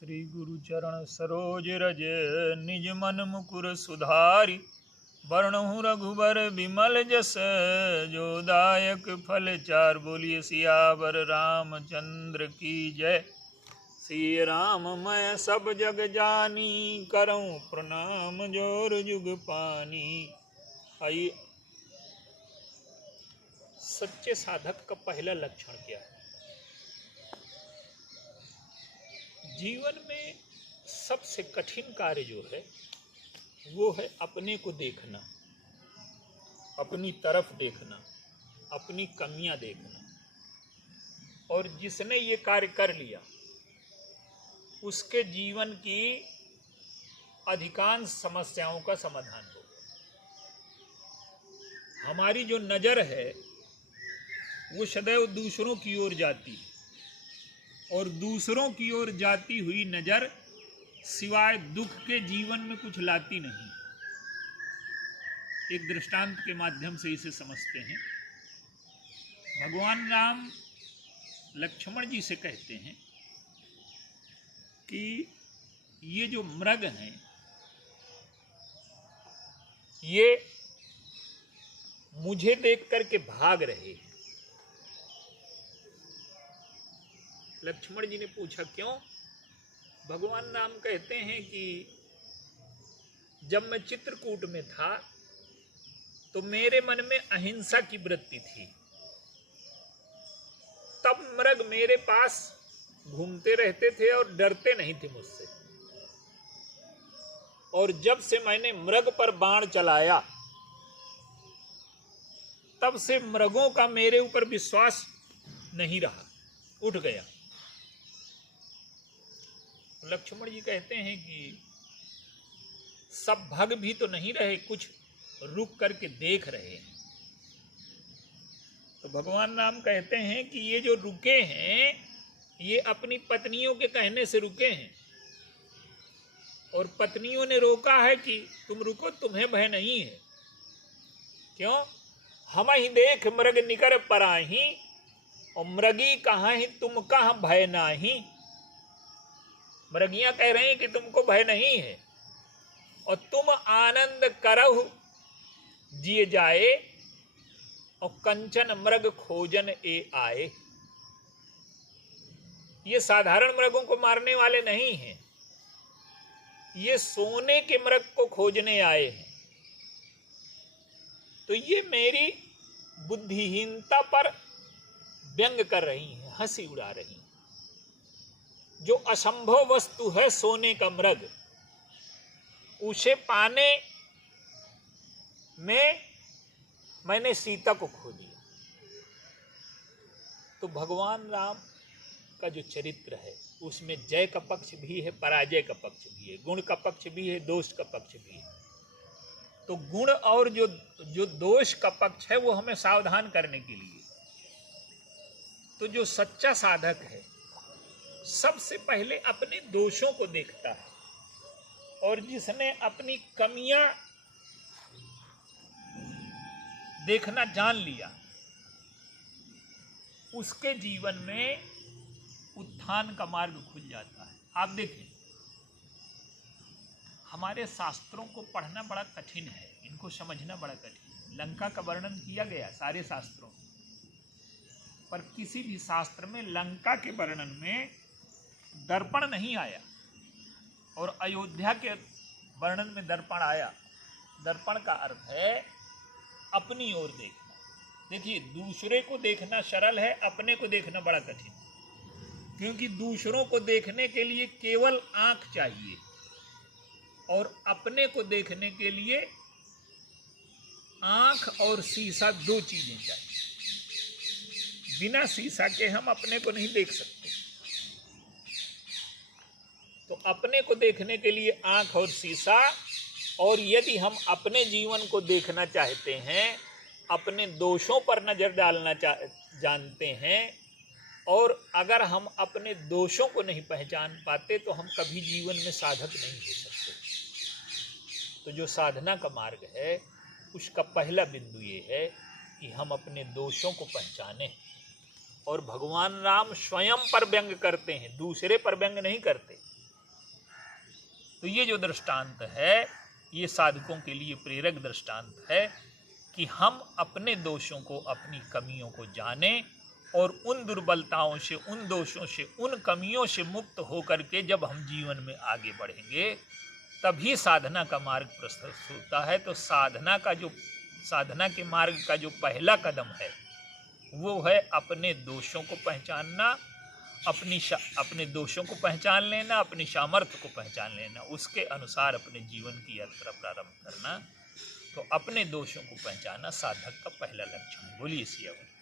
श्री गुरु चरण सरोज रज निज मन मुकुर सुधारि। वर्णहु रघुबर विमल जस जो दायक फल चार। बोलिए सियावर रामचंद्र की जय। श्री राम मैं सब जग जानी करऊं प्रणाम जोर जुग पानी। आइए, सच्चे साधक का पहला लक्षण क्या है? जीवन में सबसे कठिन कार्य जो है वो है अपने को देखना, अपनी तरफ देखना, अपनी कमियां देखना। और जिसने ये कार्य कर लिया उसके जीवन की अधिकांश समस्याओं का समाधान हो। हमारी जो नज़र है वो सदैव दूसरों की ओर जाती है, और दूसरों की ओर जाती हुई नज़र सिवाय दुख के जीवन में कुछ लाती नहीं। एक दृष्टांत के माध्यम से इसे समझते हैं। भगवान राम लक्ष्मण जी से कहते हैं कि ये जो मृग हैं ये मुझे देख करके भाग रहे हैं। लक्ष्मण जी ने पूछा क्यों? भगवान राम कहते हैं कि जब मैं चित्रकूट में था तो मेरे मन में अहिंसा की वृत्ति थी। तब मृग मेरे पास घूमते रहते थे और डरते नहीं थे मुझसे। और जब से मैंने मृग पर बाण चलाया तब से मृगों का मेरे ऊपर विश्वास नहीं रहा, उठ गया। लक्ष्मण जी कहते हैं कि सब भग भी तो नहीं रहे, कुछ रुक करके देख रहे हैं। तो भगवान राम कहते हैं कि ये जो रुके हैं ये अपनी पत्नियों के कहने से रुके हैं, और पत्नियों ने रोका है कि तुम रुको, तुम्हें भय नहीं है। क्यों? हम ही देख मृग निकर पराही, और मृगी कहाँ ही तुम कहाँ भय नाही। मृगियां कह रही हैं कि तुमको भय नहीं है, और तुम आनंद करहु जिए जाए, और कंचन मृग खोजन ए आए। ये साधारण मृगों को मारने वाले नहीं हैं, ये सोने के मृग को खोजने आए हैं। तो ये मेरी बुद्धिहीनता पर व्यंग कर रही हैं, हंसी उड़ा रही हैं। जो असंभव वस्तु है सोने का मृग, उसे पाने में मैंने सीता को खो दिया। तो भगवान राम का जो चरित्र है उसमें जय का पक्ष भी है, पराजय का पक्ष भी है, गुण का पक्ष भी है, दोष का पक्ष भी है। तो गुण और जो दोष का पक्ष है वो हमें सावधान करने के लिए। तो जो सच्चा साधक है सबसे पहले अपने दोषों को देखता है, और जिसने अपनी कमियां देखना जान लिया उसके जीवन में उत्थान का मार्ग खुल जाता है। आप देखें, हमारे शास्त्रों को पढ़ना बड़ा कठिन है, इनको समझना बड़ा कठिन है। लंका का वर्णन किया गया सारे शास्त्रों में, पर किसी भी शास्त्र में लंका के वर्णन में दर्पण नहीं आया, और अयोध्या के वर्णन में दर्पण आया। दर्पण का अर्थ है अपनी ओर देखना। देखिए, दूसरे को देखना सरल है, अपने को देखना बड़ा कठिन, क्योंकि दूसरों को देखने के लिए केवल आंख चाहिए, और अपने को देखने के लिए आंख और शीशा, दो चीजें चाहिए। बिना शीशा के हम अपने को नहीं देख सकते। तो अपने को देखने के लिए आंख और शीशा, और यदि हम अपने जीवन को देखना चाहते हैं, अपने दोषों पर नजर डालना जानते हैं, और अगर हम अपने दोषों को नहीं पहचान पाते तो हम कभी जीवन में साधक नहीं हो सकते। तो जो साधना का मार्ग है उसका पहला बिंदु ये है कि हम अपने दोषों को पहचानें। और भगवान राम स्वयं पर व्यंग करते हैं, दूसरे पर व्यंग नहीं करते। तो ये जो दृष्टांत है ये साधकों के लिए प्रेरक दृष्टांत है कि हम अपने दोषों को, अपनी कमियों को जानें और उन दुर्बलताओं से, उन दोषों से, उन कमियों से मुक्त होकर के जब हम जीवन में आगे बढ़ेंगे तभी साधना का मार्ग प्रशस्त होता है। तो साधना के मार्ग का जो पहला कदम है वो है अपने दोषों को पहचानना, अपने दोषों को पहचान लेना, अपनी सामर्थ्य को पहचान लेना, उसके अनुसार अपने जीवन की यात्रा प्रारंभ करना। तो अपने दोषों को पहचानना साधक का पहला लक्षण है। बोलिए सियावर।